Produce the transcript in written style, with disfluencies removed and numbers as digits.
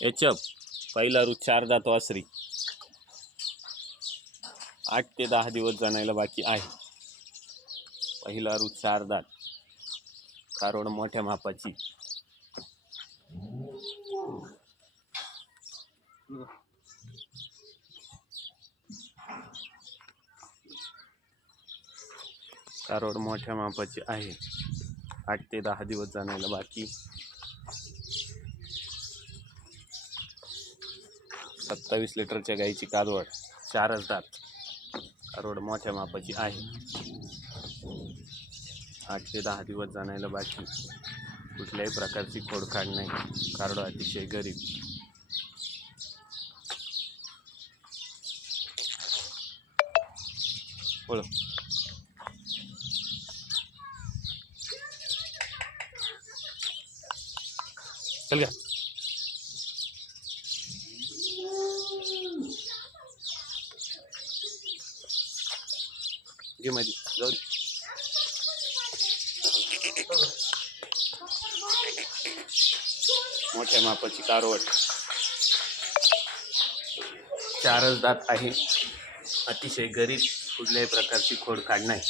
एचप पहिला रू 4 दात वासरी 8 ते 10 दिवस जाणायला बाकी आहे। पहिला रू 4 दात कारोड मोठ्या मापाची। कारोड मोठ्या मापाची आहे। 8 ते 10 दिवस जाणायला बाकी। 27 लिटरच्या गाईची कालवड 4 दात कारोड मोठ्या मापाची आहे। 8 ते 10 दिवस जाणायला बाकी। कुठल्याही प्रकारची खोडखाड नाही। कारोड अतिशय गरीब। बोलो चल गया घे माझी जाऊ दे। मोठ्या मापाची कारोड 4 दात आहे। अतिशय गरीब। कुठल्याही प्रकारची खोडखाड नाही।